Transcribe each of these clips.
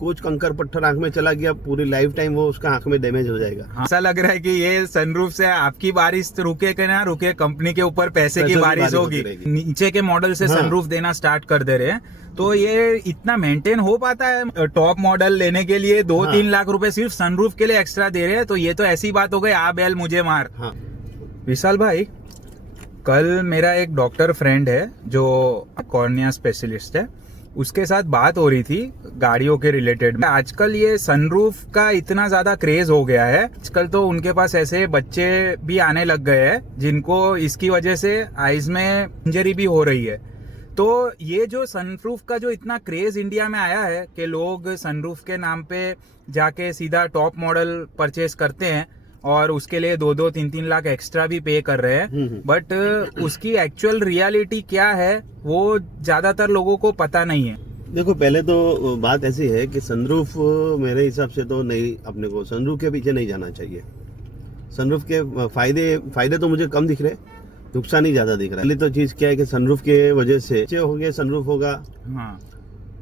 Coach कंकर पत्थर आंख में चला गया, पूरी लाइफ टाइम वो उसका आंख में डैमेज हो जाएगा। ऐसा लग रहा है कि ये सनरूफ से आपकी बारिश रुके कि ना रुके, कंपनी के ऊपर पैसे की बारिश होगी। नीचे के मॉडल से सनरूफ देना स्टार्ट कर दे रहे हैं, तो ये इतना मेंटेन हो पाता है? टॉप मॉडल लेने के लिए 2-3 लाख रुपए सिर्फ सनरूफ के लिए एक्स्ट्रा दे रहे हैं, तो ये तो ऐसी बात हो गई, आ बैल मुझे मार। विशाल भाई, कल मेरा एक डॉक्टर फ्रेंड है जो कॉर्निया स्पेशलिस्ट है, उसके साथ बात हो रही थी गाड़ियों के रिलेटेड में। आजकल ये सनरूफ का इतना ज्यादा क्रेज हो गया है, आजकल तो उनके पास ऐसे बच्चे भी आने लग गए हैं जिनको इसकी वजह से आईज में इंजरी भी हो रही है। तो ये जो सनरूफ का जो इतना क्रेज इंडिया में आया है कि लोग सनरूफ के नाम पे जाके सीधा टॉप मॉडल परचेज करते हैं और उसके लिए 2-3 लाख एक्स्ट्रा भी पे कर रहे हैं, बट उसकी एक्चुअल रियलिटी क्या है वो ज्यादातर लोगों को पता नहीं है। देखो, पहले तो बात ऐसी है कि सनरूफ मेरे हिसाब से तो नहीं, अपने को सनरूफ के पीछे नहीं जाना चाहिए। सनरूफ के फायदे तो मुझे कम दिख रहे, नुकसान ही ज्यादा दिख रहा है। पहली तो चीज क्या है कि सनरूफ के वजह से बच्चे होंगे, सनरूफ होगा।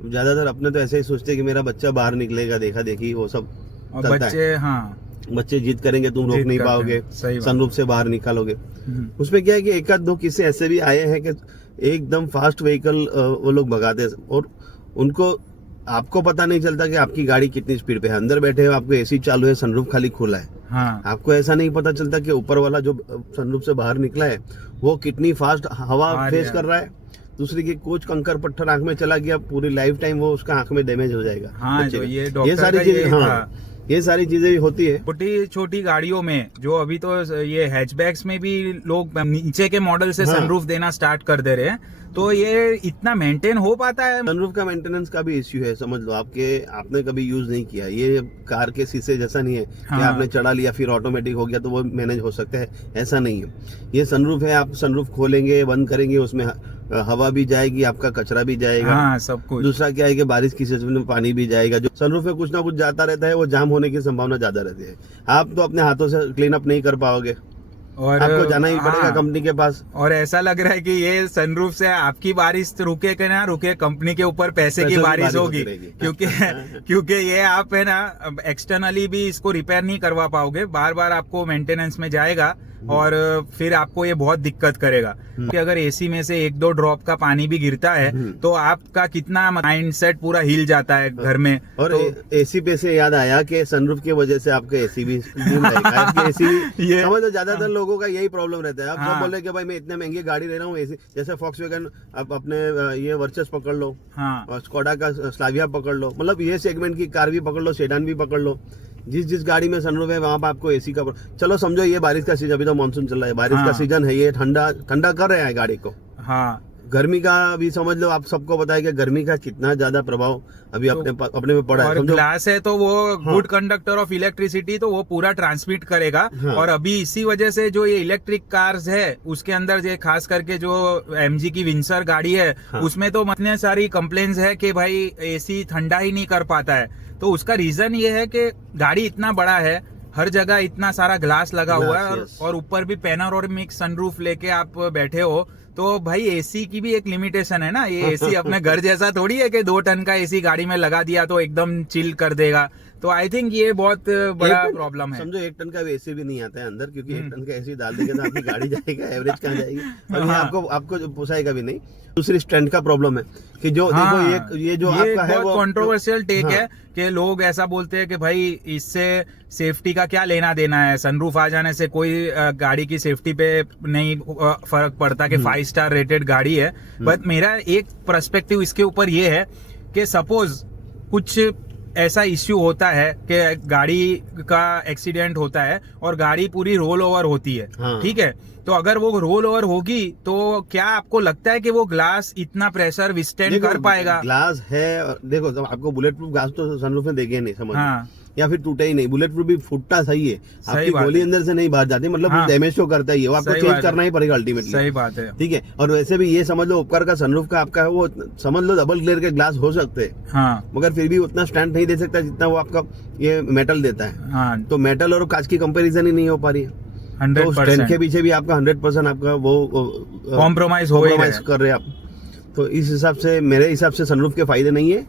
ज्यादातर अपने तो ऐसे ही सोचते कि मेरा बच्चा बाहर निकलेगा, देखा देखी वो सब बच्चे बच्चे जिद करेंगे, तुम रोक नहीं पाओगे, सनरूफ से बाहर निकालोगे। उसमें क्या है कि 1-2 किस्से ऐसे भी आए हैं कि एकदम फास्ट व्हीकल वो लोग भगाते हैं और उनको आपको पता नहीं चलता कि आपकी गाड़ी कितनी स्पीड पे है। अंदर बैठे हो, आपको एसी चालू है, सनरूफ खाली खुला है। आपको ऐसा नहीं पता चलता कि ऊपर वाला जो सनरूफ से बाहर निकला है वो कितनी फास्ट हवा फेस कर रहा है। दूसरी की कोच कंकर पत्थर आंख में चला गया, पूरी लाइफ टाइम वो उसका आंख में डैमेज हो जाएगा। ये सारी चीजें ये सारी चीजें होती है छोटी छोटी गाड़ियों में। जो अभी तो ये हैचबैक्स में भी लोग नीचे के मॉडल से सनरूफ देना स्टार्ट कर दे रहे हैं, तो ये इतना मेंटेन हो पाता है? सनरूफ का मेंटेनेंस का भी इश्यू है, समझ लो। आपने कभी यूज नहीं किया, ये कार के शीशे जैसा नहीं है कि आपने चढ़ा लिया फिर ऑटोमेटिक हो गया तो वो मैनेज हो सकता है, ऐसा नहीं है। ये सनरूफ है, आप सनरूफ खोलेंगे, बंद करेंगे, उसमें हवा भी जाएगी, आपका कचरा भी जाएगा, सब कुछ। दूसरा क्या है कि बारिश की सीजन में पानी भी जाएगा। जो सनरूफ में कुछ ना कुछ जाता रहता है, वो जाम होने की संभावना ज्यादा रहती है। आप तो अपने हाथों से क्लीन अप नहीं कर पाओगे और आपको जाना ही पड़ेगा कंपनी के पास। और ऐसा लग रहा है कि ये सनरूफ से आपकी बारिश रुके कि ना रुके, कंपनी के ऊपर पैसे की बारिश होगी, क्योंकि ये आप है ना एक्सटर्नली भी इसको रिपेयर नहीं करवा पाओगे, बार बार आपको मेंटेनेंस में जाएगा और फिर आपको ये बहुत दिक्कत करेगा। कि अगर एसी में से 1-2 ड्रॉप का पानी भी गिरता है तो आपका कितना माइंडसेट पूरा हिल जाता है घर में। और तो एसी पे से याद आया कि सनरूफ की वजह से आपका एसी भी एसी समझ लो, ज्यादातर लोगों का यही प्रॉब्लम रहता है। आप सब बोले कि भाई मैं इतने महंगी गाड़ी ले रहा हूँ, एसी जैसे फॉक्सवैगन, आप अपने ये वर्चस पकड़ लो और स्कोडा का स्लाविया पकड़ लो, मतलब ये सेगमेंट की कार भी पकड़ लो, सेडान भी पकड़ लो, जिस गाड़ी में सनरूफ है वहां पर आपको एसी का। चलो समझो ये बारिश का सीजन, अभी तो मानसून चल रहा है, बारिश का सीजन है, ये ठंडा कर रहे हैं गाड़ी को। गर्मी का भी समझ लो, आप सबको पता है कि गर्मी का कितना ज्यादा प्रभाव अभी अपने में पड़ा है। और ग्लास है तो वो गुड कंडक्टर ऑफ इलेक्ट्रिसिटी, तो वो पूरा ट्रांसमिट करेगा। और अभी इसी वजह से जो ये इलेक्ट्रिक कार्स है उसके अंदर ये खास करके जो एमजी की विंसर गाड़ी है उसमें तो इतने सारी कंप्लेन्स है कि भाई एसी ठंडा ही नहीं कर पाता है। तो उसका रीजन ये है कि गाड़ी इतना बड़ा है, हर जगह इतना सारा ग्लास लगा हुआ है और ऊपर भी पैनोरामिक सनरूफ लेके आप बैठे हो, तो भाई एसी की भी एक लिमिटेशन है ना। ये एसी अपने घर जैसा थोड़ी है कि 2 टन का एसी गाड़ी में लगा दिया तो एकदम चिल कर देगा। तो आई थिंक ये बहुत बड़ा प्रॉब्लम है। समझो 1 टन का एसी भी नहीं आता है अंदर, क्योंकि 1 टन का एसी डाल देंगे तो आपकी गाड़ी जाएगा, एवरेज कहाँ जाएगी, और आपको पोसाएगा भी नहीं। दूसरी स्टैंड का प्रॉब्लम है कि जो देखो ये जो आपका है वो कंट्रोवर्शियल टेक है कि लोग ऐसा बोलते हैं कि भाई इससे सेफ्टी का क्या लेना देना है, सनरूफ आ जाने से कोई गाड़ी की सेफ्टी पे नहीं फर्क पड़ता कि 5 स्टार रेटेड गाड़ी है। बट मेरा एक पर्सपेक्टिव इसके ऊपर ये है कि सपोज कुछ ऐसा इश्यू होता है कि गाड़ी का एक्सीडेंट होता है और गाड़ी पूरी रोल ओवर होती है, ठीक है, तो अगर वो रोल ओवर होगी तो क्या आपको लगता है कि वो ग्लास इतना प्रेशर विस्टैंड कर पाएगा? ग्लास है, देखो तो आपको बुलेट प्रूफ ग्लास तो सनरूफ में देंगे नहीं, समझ या फिर टूटे ही नहीं। बुलेट प्रूफ भी फुटता सही है, आपकी गोली अंदर से नहीं बाहर जाती, मतलब डैमेज तो करता ही है, वो आपको चेंज करना ही पड़ेगा अल्टीमेटली। सही बात है, ठीक है। और वैसे भी ये समझ लो उपकार का सनरूफ का आपका है, वो समझ लो डबल ग्लेयर के ग्लास हो सकते हैं, मगर फिर भी उतना स्टैंड नहीं दे सकता जितना वो आपका ये मेटल देता है। तो मेटल और कांच की कंपेरिजन ही नहीं हो पा रही है। 100% के पीछे भी आपका 100% आपका वो कॉम्प्रोमाइज कर रहे हैं आप। तो इस हिसाब से मेरे हिसाब से सनरूफ के फायदे नहीं है,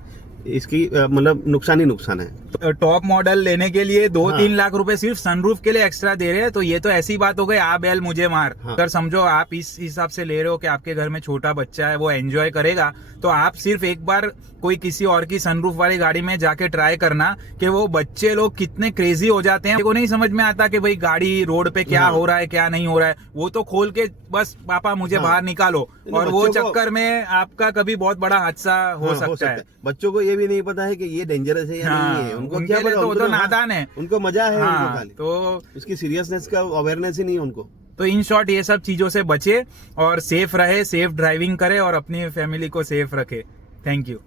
इसकी मतलब नुकसान ही नुकसान है। टॉप मॉडल लेने के लिए 2-3 लाख रुपए सिर्फ सनरूफ के लिए एक्स्ट्रा दे रहे हैं, तो ये तो ऐसी बात हो गई आ बैल मुझे मार। अगर समझो आप इस हिसाब से ले रहे हो कि आपके घर में छोटा बच्चा है वो एंजॉय करेगा, तो आप सिर्फ एक बार कोई किसी और की सनरूफ वाली गाड़ी में जाके ट्राई करना कि वो बच्चे लोग कितने क्रेजी हो जाते हैं। को नहीं समझ में आता कि भाई गाड़ी रोड पे क्या हो रहा है क्या नहीं हो रहा है, वो तो खोल के बस पापा मुझे बाहर निकालो, और वो चक्कर में आपका कभी बहुत बड़ा हादसा हो सकता है। बच्चों को ये भी नहीं पता है कि ये डेंजरस है या नहीं है, उनको क्या पता, वो तो नादान है, उनको मजा है, उनको खाली तो उसकी सीरियसनेस का अवेयरनेस ही नहीं है उनको। तो इन शॉर्ट ये सब चीजों से बचे और सेफ रहे, सेफ ड्राइविंग करे और अपनी फैमिली को सेफ रखे। Thank you.